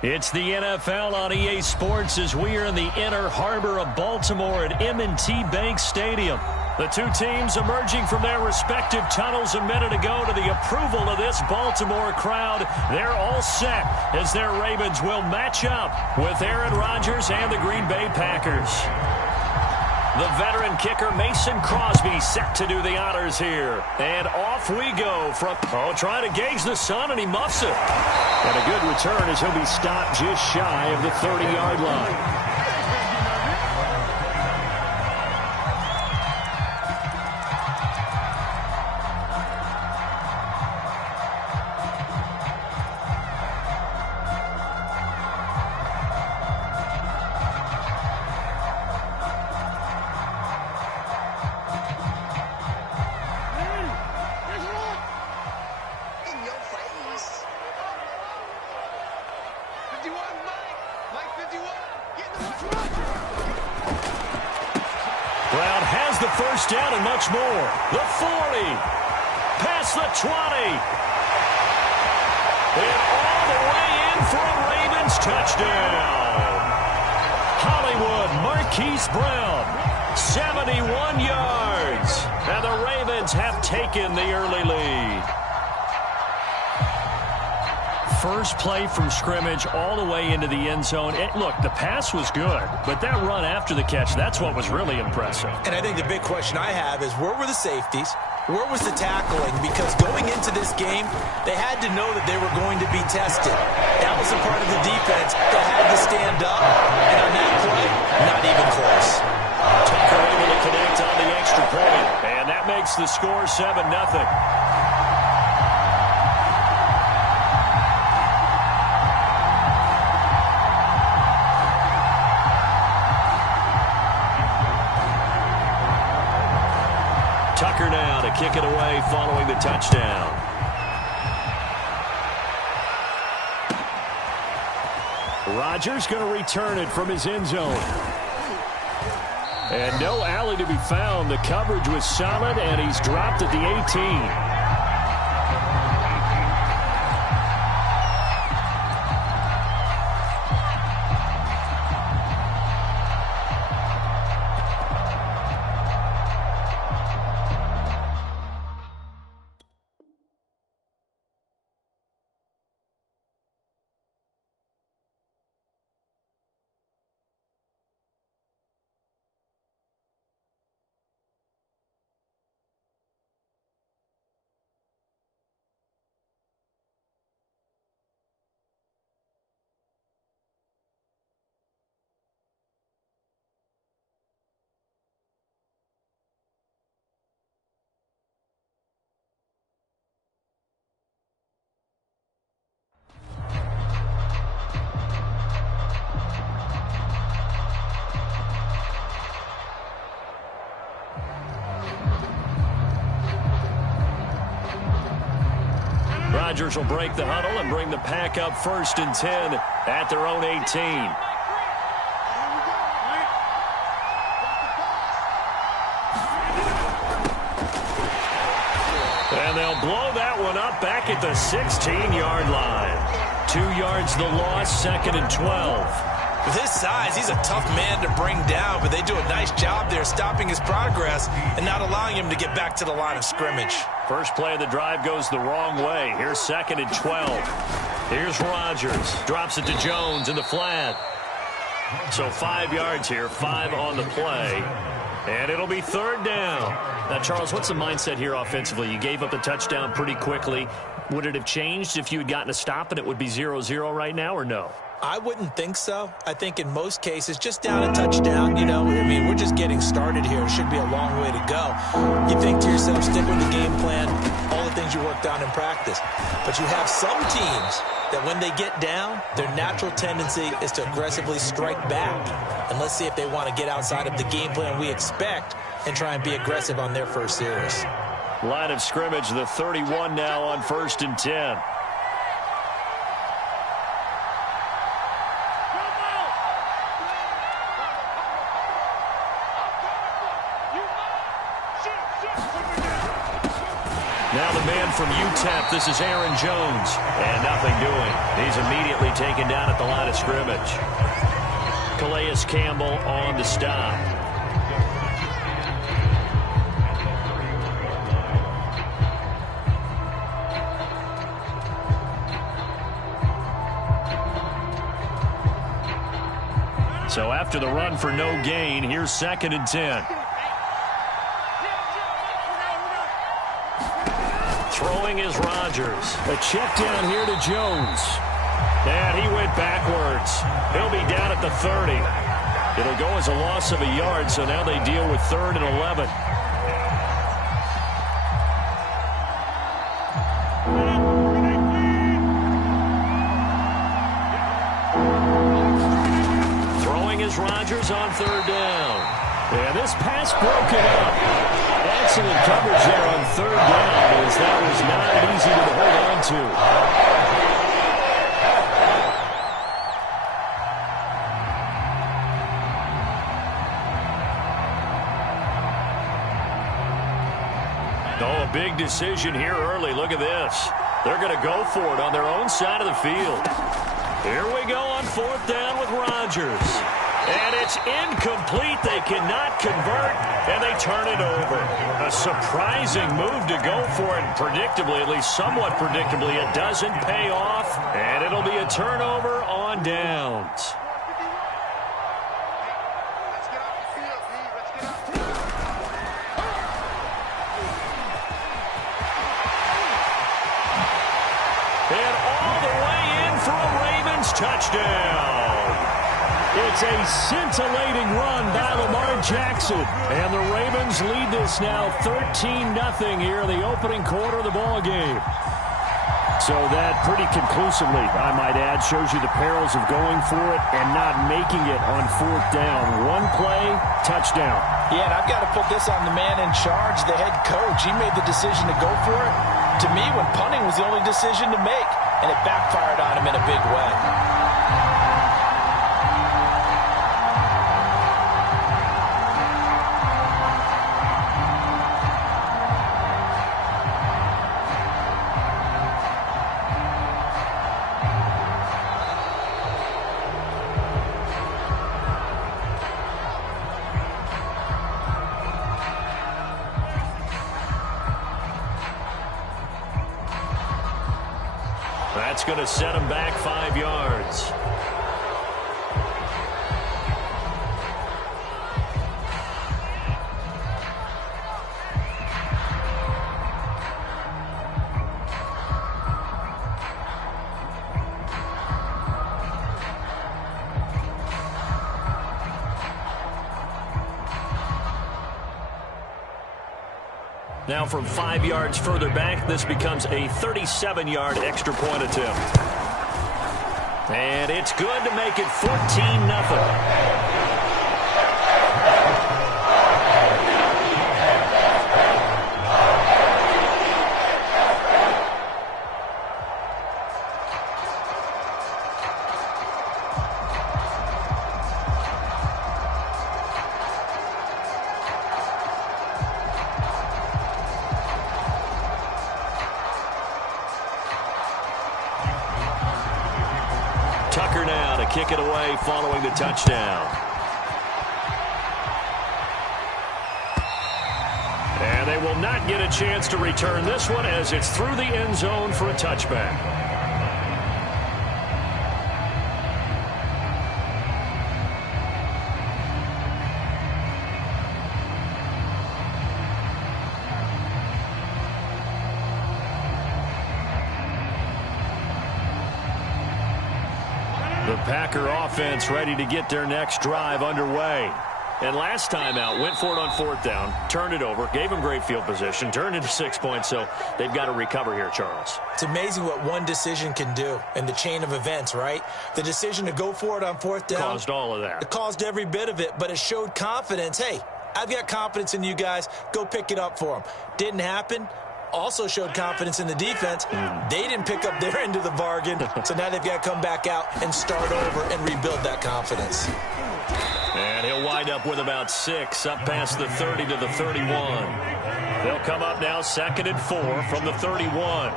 It's the NFL on EA Sports as we are in the inner harbor of Baltimore at M&T Bank Stadium. The two teams emerging from their respective tunnels a minute ago to the approval of this Baltimore crowd. They're all set as their Ravens will match up with Aaron Rodgers and the Green Bay Packers. The veteran kicker Mason Crosby set to do the honors here. And off we go from, trying to gauge the sun, and he muffs it. And a good return as he'll be stopped just shy of the 30-yard line. Brown has the first down and much more. The 40. Past the 20. And all the way in for a Ravens touchdown. Hollywood Marquise Brown. 71 yards. And the Ravens have taken the early lead. First play from scrimmage all the way into the end zone. Look, the pass was good, but that run after the catch, that's what was really impressive. And I think the big question I have is, where were the safeties? Where was the tackling? Because going into this game, they had to know that they were going to be tested. That was the part of the defense that had to stand up. And on that play, not even close. Tucker able to connect on the extra point. And that makes the score 7-0. Tucker now to kick it away following the touchdown. Rodgers going to return it from his end zone. And no alley to be found. The coverage was solid, and he's dropped at the 18. Rodgers will break the huddle and bring the pack up 1st and 10 at their own 18. And they'll blow that one up back at the 16-yard line. 2 yards the loss, 2nd and 12. With his size, he's a tough man to bring down, but they do a nice job there stopping his progress and not allowing him to get back to the line of scrimmage. First play of the drive goes the wrong way. Here's 2nd and 12. Here's Rodgers. Drops it to Jones in the flat. So 5 yards here, 5 on the play. And it'll be 3rd down. Now, Charles, what's the mindset here offensively? You gave up the touchdown pretty quickly. Would it have changed if you had gotten a stop and it would be 0-0 right now, or no? I wouldn't think so. I think in most cases, just down a touchdown, you know, I mean, we're just getting started here. It should be a long way to go. You think to yourself, stick with the game plan, all the things you worked on in practice. But you have some teams that when they get down, their natural tendency is to aggressively strike back. And let's see if they want to get outside of the game plan we expect and try and be aggressive on their first series. Line of scrimmage, the 31 now on 1st and 10. Now the man from UTEP. This is Aaron Jones. And nothing doing. He's immediately taken down at the line of scrimmage. Calais Campbell on the stop. So after the run for no gain, here's 2nd and 10. Throwing is Rodgers. A check down here to Jones. And he went backwards. He'll be down at the 30. It'll go as a loss of a yard, so now they deal with 3rd and 11. Rodgers on 3rd down. And this pass broken up. Excellent coverage there on 3rd down, as that was not easy to hold on to. Oh, a big decision here early. Look at this. They're going to go for it on their own side of the field. Here we go on 4th down with Rodgers. And it's incomplete. They cannot convert, and they turn it over. A surprising move to go for it. Predictably, at least somewhat predictably, it doesn't pay off, and it'll be a turnover on downs. And all the way in for a Ravens touchdown. It's a scintillating run by Lamar Jackson. And the Ravens lead this now 13-0 here in the opening quarter of the ball game. So that pretty conclusively, I might add, shows you the perils of going for it and not making it on 4th down. One play, touchdown. Yeah, and I've got to put this on the man in charge, the head coach. He made the decision to go for it. To me, when punting was the only decision to make, and it backfired on him in a big way. That's going to set him back 5 yards. Now from 5 yards further back, this becomes a 37-yard extra point attempt. And it's good to make it 14-0. Tucker now to kick it away following the touchdown. And they will not get a chance to return this one as it's through the end zone for a touchback. The Packer offense ready to get their next drive underway. And last time out, went for it on 4th down, turned it over, gave them great field position, turned into 6 points, so they've got to recover here, Charles. It's amazing what one decision can do in the chain of events, right? The decision to go for it on 4th down caused all of that. It caused every bit of it, but it showed confidence. Hey, I've got confidence in you guys. Go pick it up for them. Didn't happen. Also showed confidence in the defense. They didn't pick up their end of the bargain, so now they've got to come back out and start over and rebuild that confidence. And he'll wind up with about 6, up past the 30 to the 31. They'll come up now 2nd and 4 from the 31.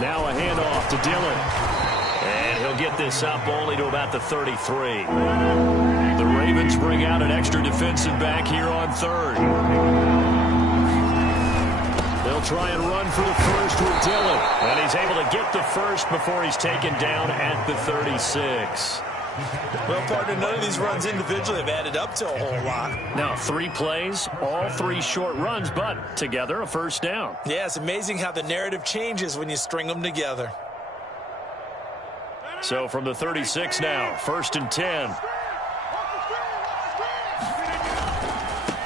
Now a handoff to Dillon. And he'll get this up only to about the 33. The Ravens bring out an extra defensive back here on 3rd. They'll try and run for the first with Dillon. And he's able to get the first before he's taken down at the 36. Well, partner, none of these runs individually have added up to a whole lot. Now, 3 plays, all 3 short runs, but together a first down. Yeah, it's amazing how the narrative changes when you string them together. So from the 36 now, 1st and 10.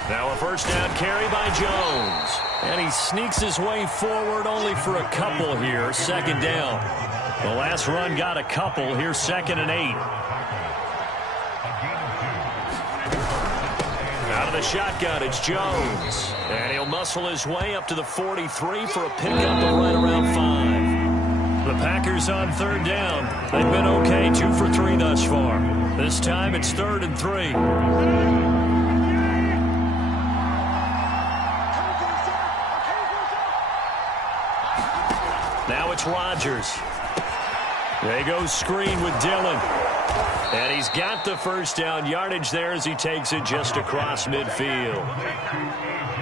Now a first down carry by Jones. And he sneaks his way forward only for a couple here, 2nd down. The last run got a couple. Here's 2nd and 8. Out of the shotgun, it's Jones. And he'll muscle his way up to the 43 for a pickup of right around 5. The Packers on 3rd down. They've been okay, 2 for 3 thus far. This time it's 3rd and 3. Now it's Rodgers. They go screen with Dillon. And he's got the first down yardage there as he takes it just across midfield.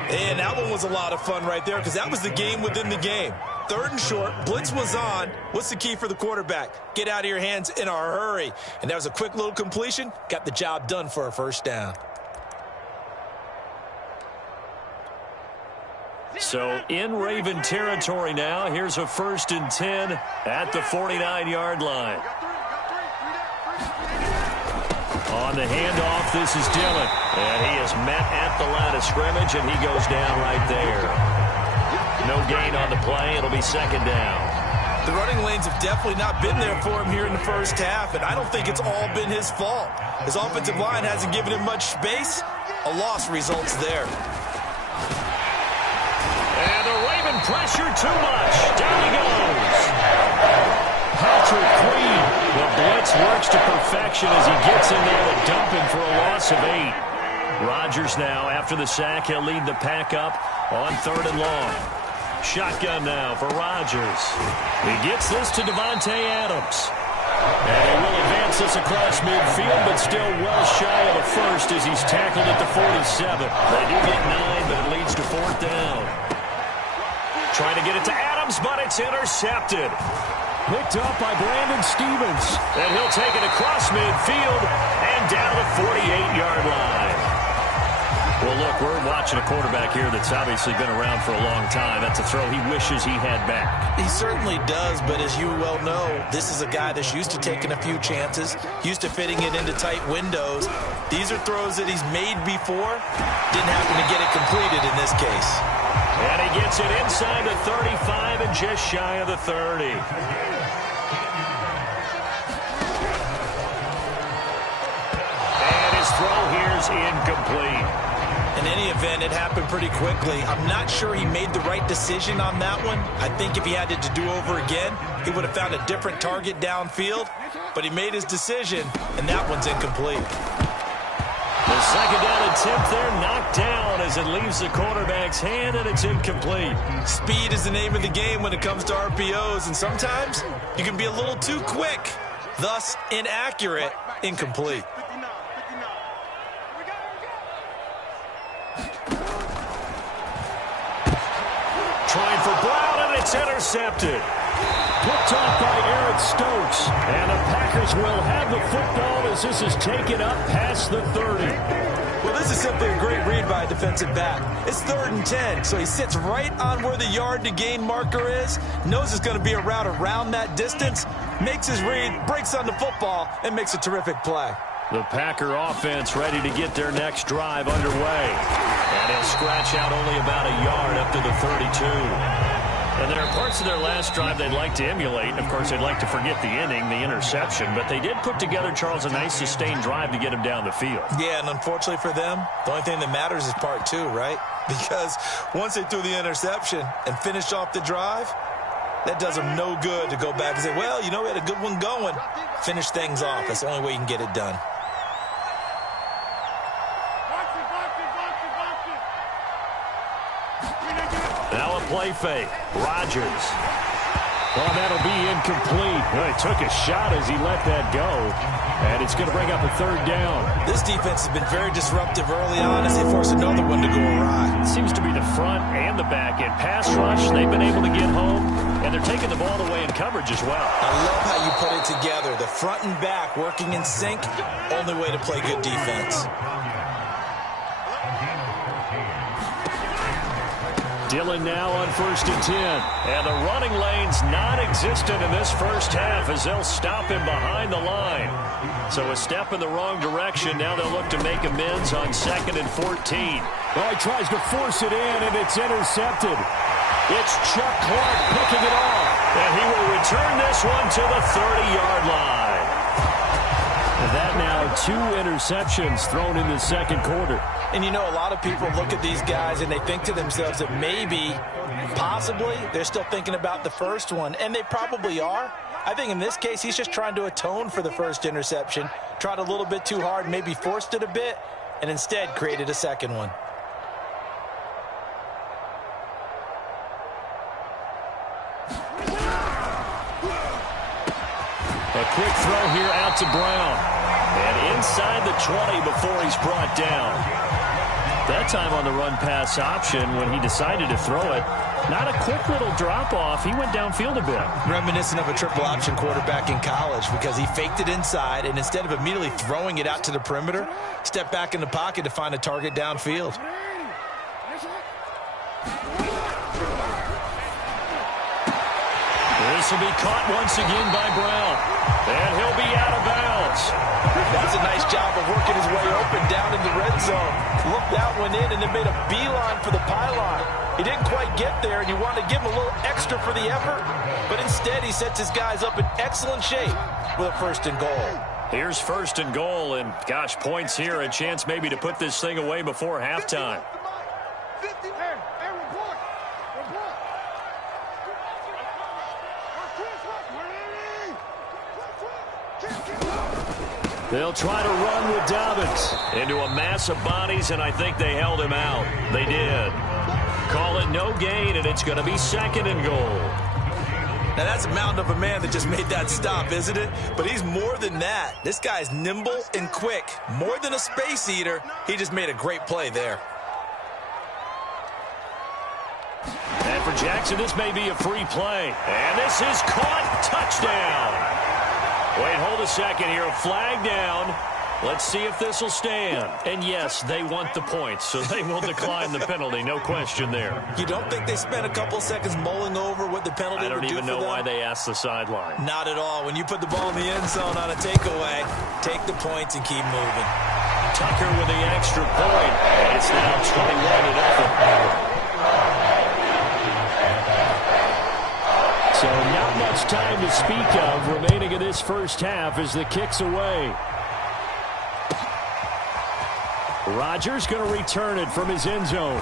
And that one was a lot of fun right there because that was the game within the game. 3rd and short, blitz was on. What's the key for the quarterback? Get out of your hands in a hurry. And that was a quick little completion. Got the job done for a first down. So in Raven territory now, here's a 1st and 10 at the 49-yard line. On the handoff, this is Dillon. And he is met at the line of scrimmage, and he goes down right there. No gain on the play. It'll be 2nd down. The running lanes have definitely not been there for him here in the first half, and I don't think it's all been his fault. His offensive line hasn't given him much space. A loss results there. And the Raven pressure too much. Down he goes. Patrick Queen. The blitz works to perfection as he gets in there to dump him for a loss of 8. Rodgers now, after the sack, he'll lead the pack up on 3rd and long. Shotgun now for Rodgers. He gets this to Devontae Adams. And he will advance this across midfield, but still well shy of the first as he's tackled at the 47. They do get 9, but it leads to 4th down. Trying to get it to Adams, but it's intercepted. Picked up by Brandon Stevens. And he'll take it across midfield and down the 48-yard line. Well, look, we're watching a quarterback here that's obviously been around for a long time. That's a throw he wishes he had back. He certainly does, but as you well know, this is a guy that's used to taking a few chances, used to fitting it into tight windows. These are throws that he's made before. Didn't happen to get it completed in this case. And he gets it inside the 35 and just shy of the 30. And his throw here's incomplete. In any event, it happened pretty quickly. I'm not sure he made the right decision on that one. I think if he had it to do over again, he would have found a different target downfield. But he made his decision, and that one's incomplete. The 2nd down attempt there knocked down as it leaves the quarterback's hand, and it's incomplete. Speed is the name of the game when it comes to RPOs, and sometimes you can be a little too quick, thus inaccurate, incomplete. Trying for Brown, and it's intercepted. Picked off by Eric Stokes. And the Packers will have the football as this is taken up past the 30. Well, this is simply a great read by a defensive back. It's 3rd and 10, so he sits right on where the yard-to-gain marker is, knows it's going to be a route around that distance, makes his read, breaks on the football, and makes a terrific play. The Packer offense ready to get their next drive underway. And he'll scratch out only about a yard up to the 32. And there are parts of their last drive they'd like to emulate. And, of course, they'd like to forget the inning, the interception. But they did put together, Charles, a nice sustained drive to get him down the field. Yeah, and unfortunately for them, the only thing that matters is part 2, right? Because once they threw the interception and finished off the drive, that does them no good to go back and say, well, you know, we had a good one going. Finish things off. That's the only way you can get it done. play fake. Rodgers. Well, that'll be incomplete. Well, he took a shot as he let that go. And it's going to bring up a third down. This defense has been very disruptive early on as they force another one to go awry. It seems to be the front and the back end. Pass rush, they've been able to get home, and they're taking the ball away in coverage as well. I love how you put it together. The front and back working in sync, only way to play good defense. Dillon now on 1st and 10. And the running lane's non-existent in this first half as they'll stop him behind the line. So a step in the wrong direction. Now they'll look to make amends on 2nd and 14. Well, he tries to force it in, and it's intercepted. It's Chuck Clark picking it off. And he will return this one to the 30-yard line. And that now 2 interceptions thrown in the second quarter. And you know, a lot of people look at these guys and they think to themselves that maybe, possibly, they're still thinking about the first one. And they probably are. I think in this case, he's just trying to atone for the first interception. Tried a little bit too hard, maybe forced it a bit, and instead created a second one. A quick throw here out to Brown. And inside the 20 before he's brought down. That time on the run pass option when he decided to throw it. Not a quick little drop-off. He went downfield a bit. Reminiscent of a triple option quarterback in college because he faked it inside, and instead of immediately throwing it out to the perimeter, stepped back in the pocket to find a target downfield. This will be caught once again by Brown. And he'll be out of bounds. That's a nice job of working his way open down in the red zone. Looked that one in and then made a beeline for the pylon. He didn't quite get there, and you want to give him a little extra for the effort. But instead, he sets his guys up in excellent shape with a 1st and goal. Here's 1st and goal, and gosh, points here. A chance maybe to put this thing away before halftime. They'll try to run with Dobbins. Into a mass of bodies, and I think they held him out. They did. Call it no gain, and it's going to be 2nd and goal. Now, that's a mountain of a man that just made that stop, isn't it? But he's more than that. This guy's nimble and quick. More than a space eater. He just made a great play there. And for Jackson, this may be a free play. And this is caught. Touchdown. Wait, hold a second here. Flag down. Let's see if this will stand. And yes, they want the points, so they will decline the penalty. No question there. You don't think they spent a couple seconds mulling over what the penalty would do for them? I don't even know why they asked the sideline. Not at all. When you put the ball in the end zone on a takeaway, take the points and keep moving. Tucker with the extra point. It's now 21-0. So not much time to speak of remaining in this first half as the kick's away. Rodgers going to return it from his end zone.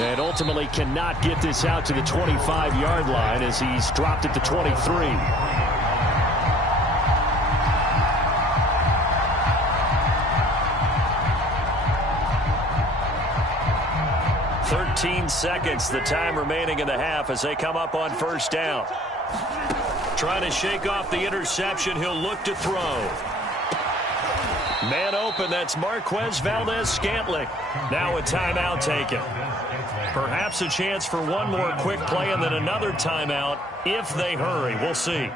And ultimately cannot get this out to the 25-yard line as he's dropped at the 23. 13 seconds, the time remaining in the half as they come up on 1st down. Trying to shake off the interception. He'll look to throw. Man open, that's Marquez Valdez-Scantling. Now a timeout taken. Perhaps a chance for one more quick play and then another timeout if they hurry. We'll see.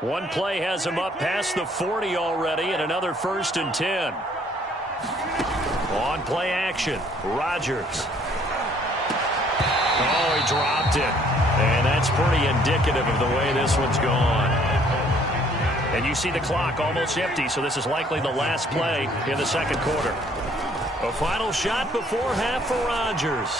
One play has him up past the 40 already and another 1st and 10. On play action, Rodgers. Oh, he dropped it. And that's pretty indicative of the way this one's gone. And you see the clock almost empty, so this is likely the last play in the second quarter. A final shot before half for Rodgers.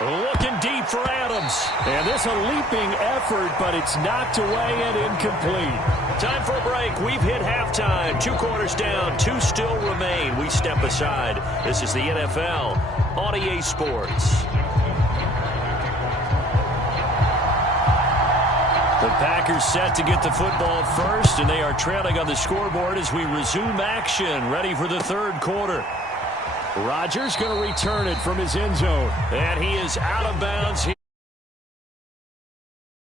Looking deep for Adams. And this a leaping effort, but it's knocked away and incomplete. Time for a break. We've hit halftime. 2 quarters down, 2 still remain. We step aside. This is the NFL on EA Sports. The Packers set to get the football first, and they are trailing on the scoreboard as we resume action, ready for the third quarter. Rodgers going to return it from his end zone. And he is out of bounds here.